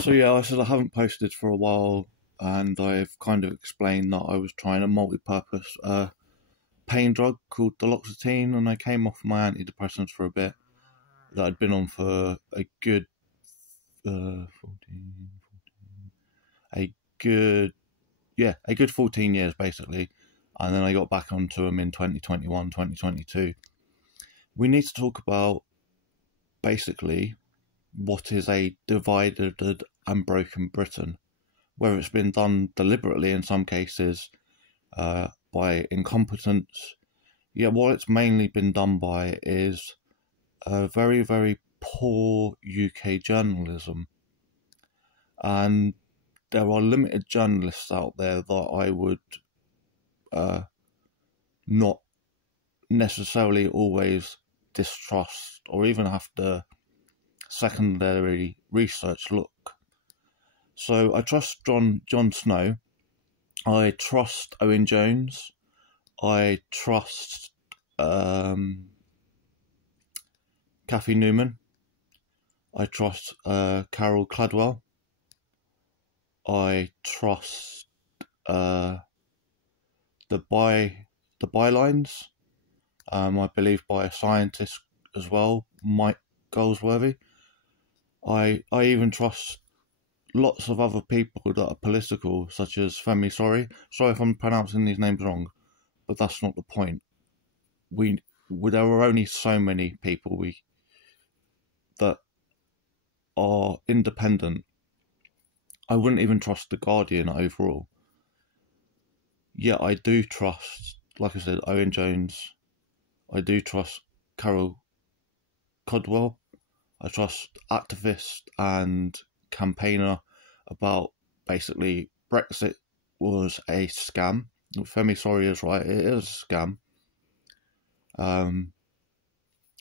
So yeah, I said I haven't posted for a while, and I've kind of explained that I was trying a multi-purpose pain drug called duloxetine, and I came off my antidepressants for a bit that I'd been on for a good 14, a good a good 14 years basically, and then I got back onto them in 2021, 2022. We need to talk about basically what is a divided and broken Britain, where it's been done deliberately in some cases by incompetence. Yeah, what it's mainly been done by is very, very poor UK journalism. And there are limited journalists out there that I would not necessarily always distrust or even have to secondary research look. So I trust Jon Snow. I trust Owen Jones. I trust Kathy Newman. I trust Carol Cladwell. I trust the bylines. I believe by a scientist as well, Mike Goldsworthy. I even trust lots of other people that are political, such as Femi Sorry. Sorry if I'm pronouncing these names wrong, but that's not the point. There are only so many people that are independent. I wouldn't even trust the Guardian overall. Yeah, I do trust, like I said, Owen Jones. I do trust Carol Cladwell. I trust activist and campaigner about basically Brexit was a scam. Femi Sorry is right, it is a scam.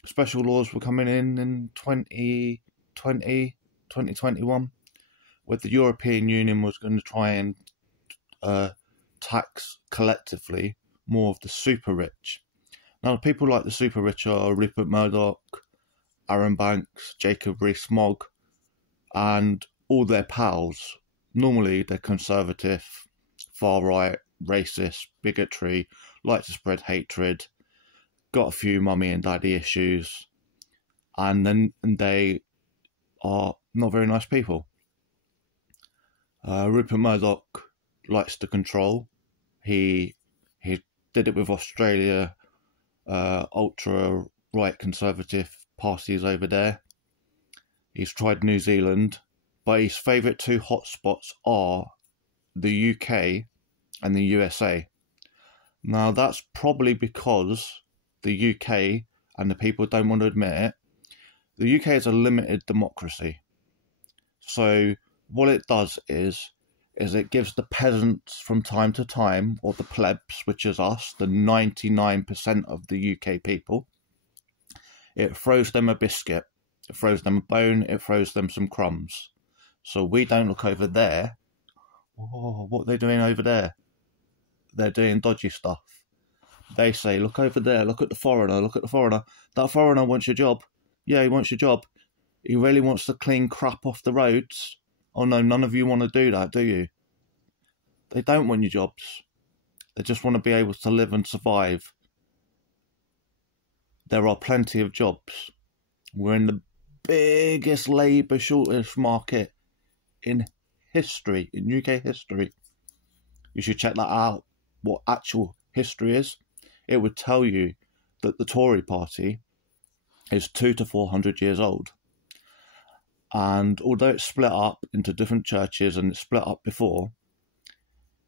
Special laws were coming in 2020, 2021, where the European Union was going to try and tax collectively more of the super rich. Now, people like the super rich are Rupert Murdoch, Aaron Banks, Jacob Rees-Mogg, and all their pals. Normally, they're conservative, far-right, racist, bigotry, like to spread hatred, got a few mummy and daddy issues, and they are not very nice people. Rupert Murdoch likes to control. He did it with Australia, ultra-right conservative parties over there. He's tried New Zealand, but his favourite two hotspots are the UK and the USA. Now, that's probably because the UK, and the people don't want to admit it, the UK is a limited democracy. So what it does is it gives the peasants from time to time, or the plebs, which is us, the 99% of the UK people, it throws them a biscuit, it throws them a bone, it throws them some crumbs. So we don't look over there. Oh, what are they doing over there? They're doing dodgy stuff. They say, look over there, look at the foreigner, look at the foreigner. That foreigner wants your job. Yeah, he wants your job. He really wants to clean crap off the roads. Oh no, none of you want to do that, do you? They don't want your jobs. They just want to be able to live and survive. There are plenty of jobs. We're in the biggest labour shortage market in history, in UK history. You should check that out, what actual history is. It would tell you that the Tory party is 200 to 400 years old. And although it's split up into different churches and it's split up before,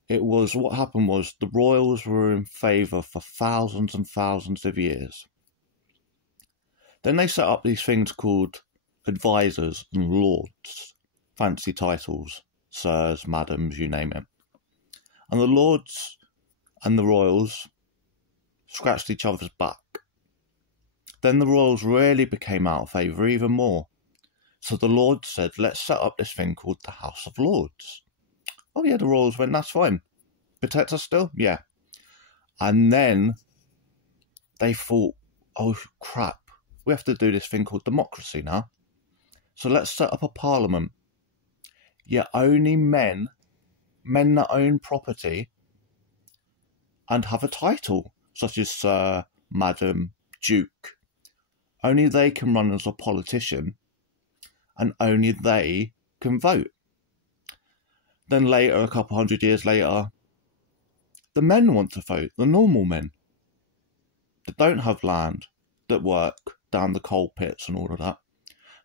what happened was the royals were in favour for thousands and thousands of years. Then they set up these things called advisors and lords, fancy titles, sirs, madams, you name it. And the lords and the royals scratched each other's back. Then the royals really became out of favour even more. So the lords said, let's set up this thing called the House of Lords. Oh yeah, the royals went, that's fine. Protect us still? Yeah. And then they thought, oh crap, we have to do this thing called democracy now. So let's set up a parliament. Yet only men that own property and have a title, such as Sir, Madam, Duke, only they can run as a politician, and only they can vote. Then later, a couple hundred years later, the men want to vote, the normal men that don't have land, that work down the coal pits and all of that.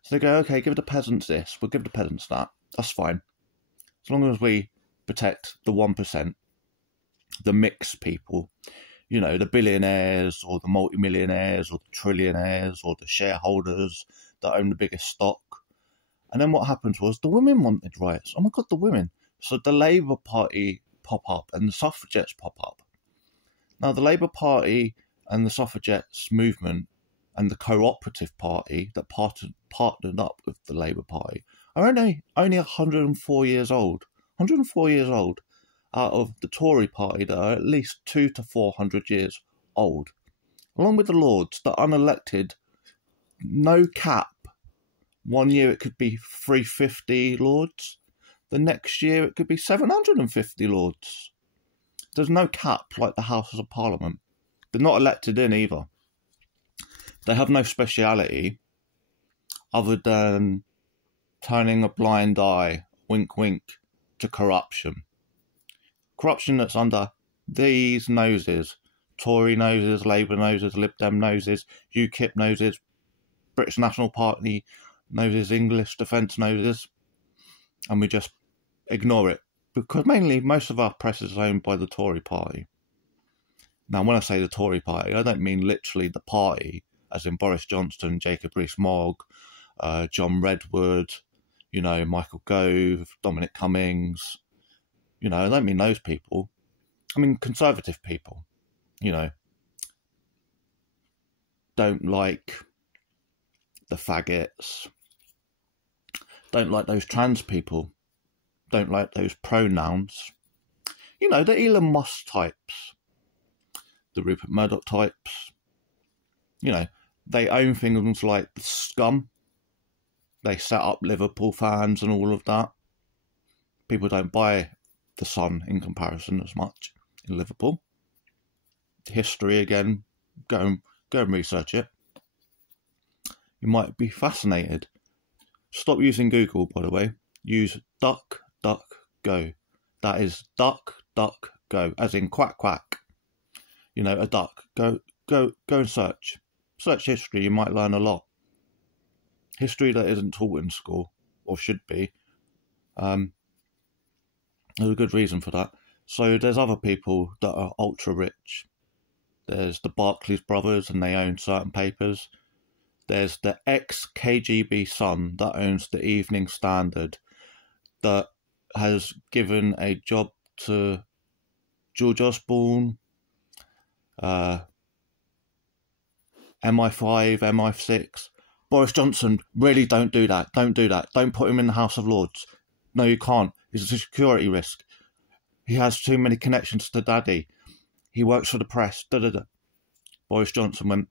So they go, okay, give the peasants this, we'll give the peasants that, that's fine. As long as we protect the 1%, the mixed people, you know, the billionaires or the multimillionaires or the trillionaires or the shareholders that own the biggest stock. And then what happened was the women wanted rights. Oh my God, the women. So the Labour Party pop up and the suffragettes pop up. Now the Labour Party and the suffragettes movement and the cooperative party that partnered up with the Labour Party are only 104 years old. 104 years old out of the Tory party that are at least 200 to 400 years old. Along with the Lords, the unelected, no cap. One year it could be 350 Lords. The next year it could be 750 Lords. There's no cap like the Houses of Parliament. They're not elected in either. They have no speciality other than turning a blind eye, wink wink, to corruption. Corruption that's under these noses. Tory noses, Labour noses, Lib Dem noses, UKIP noses, British National Party noses, English Defence noses. And we just ignore it. Because mainly most of our press is owned by the Tory party. Now when I say the Tory party, I don't mean literally the party, as in Boris Johnson, Jacob Rees-Mogg, John Redwood, you know, Michael Gove, Dominic Cummings. You know, I don't mean those people. I mean conservative people, you know. Don't like the faggots. Don't like those trans people. Don't like those pronouns. You know, the Elon Musk types. The Rupert Murdoch types. You know, they own things like the Scum. They set up Liverpool fans and all of that. People don't buy the Sun in comparison as much in Liverpool. History again, go and research it. You might be fascinated. Stop using Google, by the way. Use DuckDuckGo. That is DuckDuckGo, as in quack quack. You know, a duck. Go and search. Search history. You might learn a lot. History that isn't taught in school, or should be. There's a good reason for that. So there's other people that are ultra rich. There's the Barclays brothers, and they own certain papers. There's the ex-KGB son that owns the Evening Standard, that has given a job to George Osborne, MI5, MI6. Boris Johnson, really don't do that. Don't do that. Don't put him in the House of Lords. No, you can't. He's a security risk. He has too many connections to Daddy. He works for the press. Da da da. Boris Johnson went,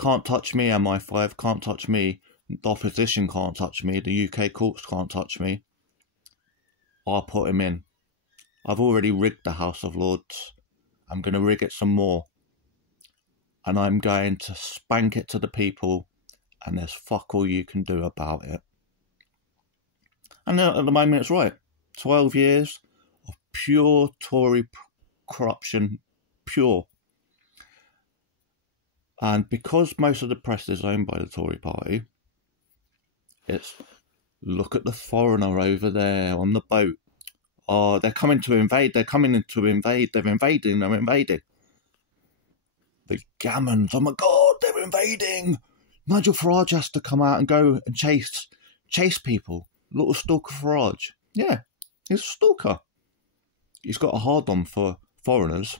can't touch me, MI5, can't touch me. The opposition can't touch me. The UK courts can't touch me. I'll put him in. I've already rigged the House of Lords. I'm going to rig it some more. And I'm going to spank it to the people. And there's fuck all you can do about it. And at the moment it's right. 12 years of pure Tory corruption. Pure. And because most of the press is owned by the Tory party, it's, look at the foreigner over there on the boat. Oh, they're coming to invade. They're coming to invade. They're invading. They're invading. The gammons. Oh my God, they're invading. Nigel Farage has to come out and go and chase people. Little stalker Farage. Yeah, he's a stalker. He's got a hard-on for foreigners.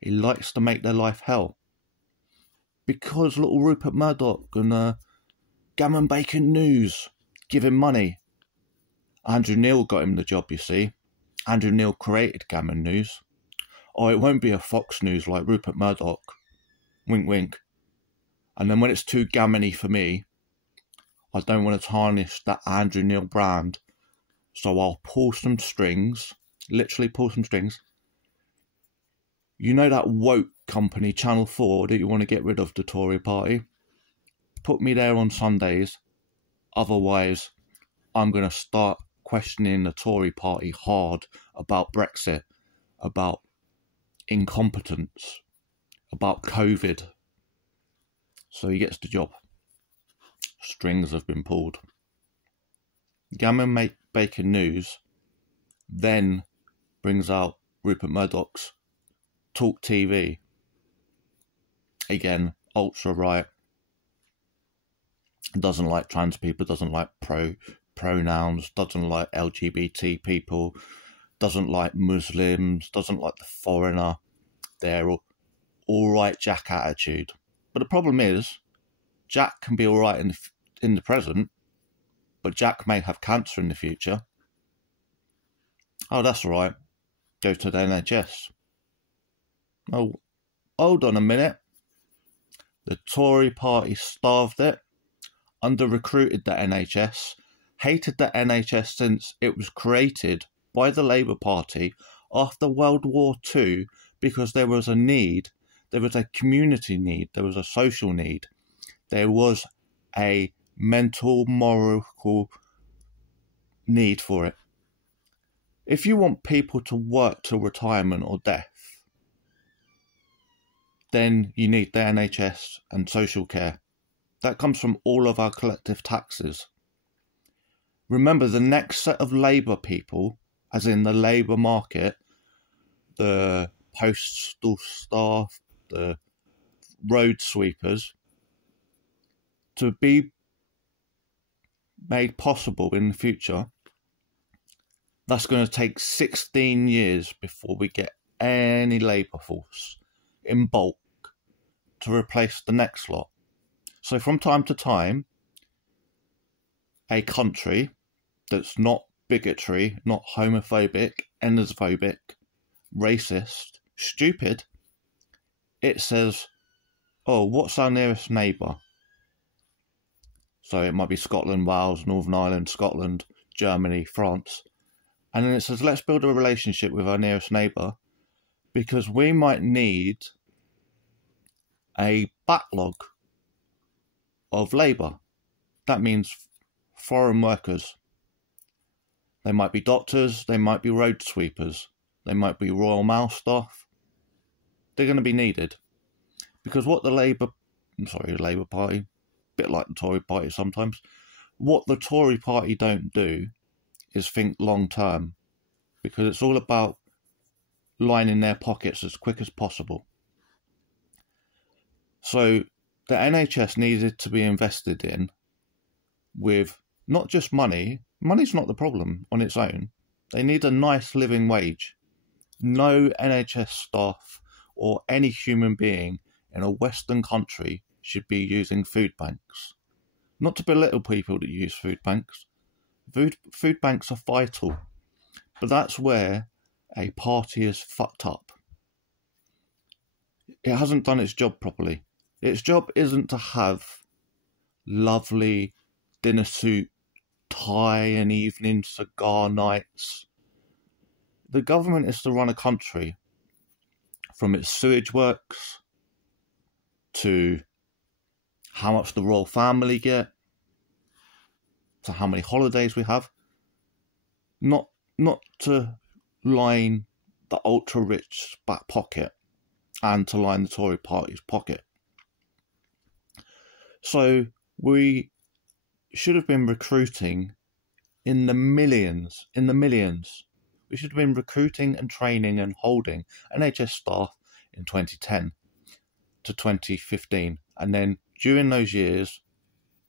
He likes to make their life hell. Because little Rupert Murdoch and Gammon Bacon News give him money. Andrew Neil got him the job, you see. Andrew Neil created Gammon News. Oh, it won't be a Fox News like Rupert Murdoch. Wink, wink. And then when it's too gammony for me, I don't want to tarnish that Andrew Neil brand. So I'll pull some strings, literally pull some strings. You know that woke company, Channel 4, that you want to get rid of, the Tory party? Put me there on Sundays. Otherwise, I'm going to start questioning the Tory party hard about Brexit, about incompetence, about COVID. So he gets the job. Strings have been pulled. Gammon Bacon News then brings out Rupert Murdoch's Talk TV. Again, ultra right. Doesn't like trans people, doesn't like pronouns, doesn't like LGBT people, doesn't like Muslims, doesn't like the foreigner. They're all right Jack attitude. But the problem is, Jack can be all right in the present, but Jack may have cancer in the future. Oh, that's all right. Go to the NHS. Oh, hold on a minute. The Tory party starved it, under-recruited the NHS, hated the NHS since it was created by the Labour Party after World War II because there was a need, there was a community need, there was a social need, there was a mental, moral need for it. If you want people to work till retirement or death, then you need the NHS and social care. That comes from all of our collective taxes. Remember, the next set of Labour people, as in the labour market, the postal staff, the road sweepers, to be made possible in the future, that's going to take 16 years before we get any labour force in bulk to replace the next lot. So from time to time, a country that's not bigotry, not homophobic, xenophobic, racist, stupid, it says, oh, what's our nearest neighbour? So it might be Scotland, Wales, Northern Ireland, Scotland, Germany, France. And then it says, let's build a relationship with our nearest neighbour because we might need a backlog of labour. That means foreign workers. They might be doctors, they might be road sweepers, they might be Royal Mail staff. They're going to be needed. Because what the Labour Party, a bit like the Tory party sometimes, what the Tory party don't do is think long term. Because it's all about lining their pockets as quick as possible. So the NHS needed to be invested in with not just money. Money's not the problem on its own. They need a nice living wage. No NHS staff or any human being in a Western country should be using food banks. Not to belittle people that use food banks. Food banks are vital. But that's where a party is fucked up. It hasn't done its job properly. Its job isn't to have lovely dinner suit, tie and evening cigar nights. The government is to run a country from its sewage works to how much the royal family get, to how many holidays we have. Not to line the ultra-rich back pocket and to line the Tory party's pocket. So we should have been recruiting in the millions. We should have been recruiting and training and holding NHS staff in 2010 to 2015. And then during those years,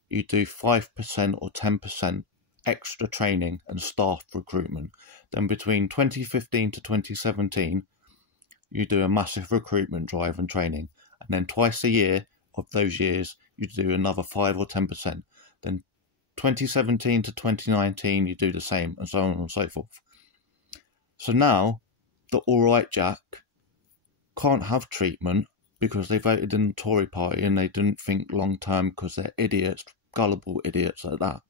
you do 5% or 10% extra training and staff recruitment. Then between 2015 to 2017, you do a massive recruitment drive and training. And then twice a year of those years, you do another 5 or 10%. Then 2017 to 2019, you do the same, and so on and so forth. So now, the alright Jack can't have treatment because they voted in the Tory party and they didn't think long term because they're idiots gullible idiots like that.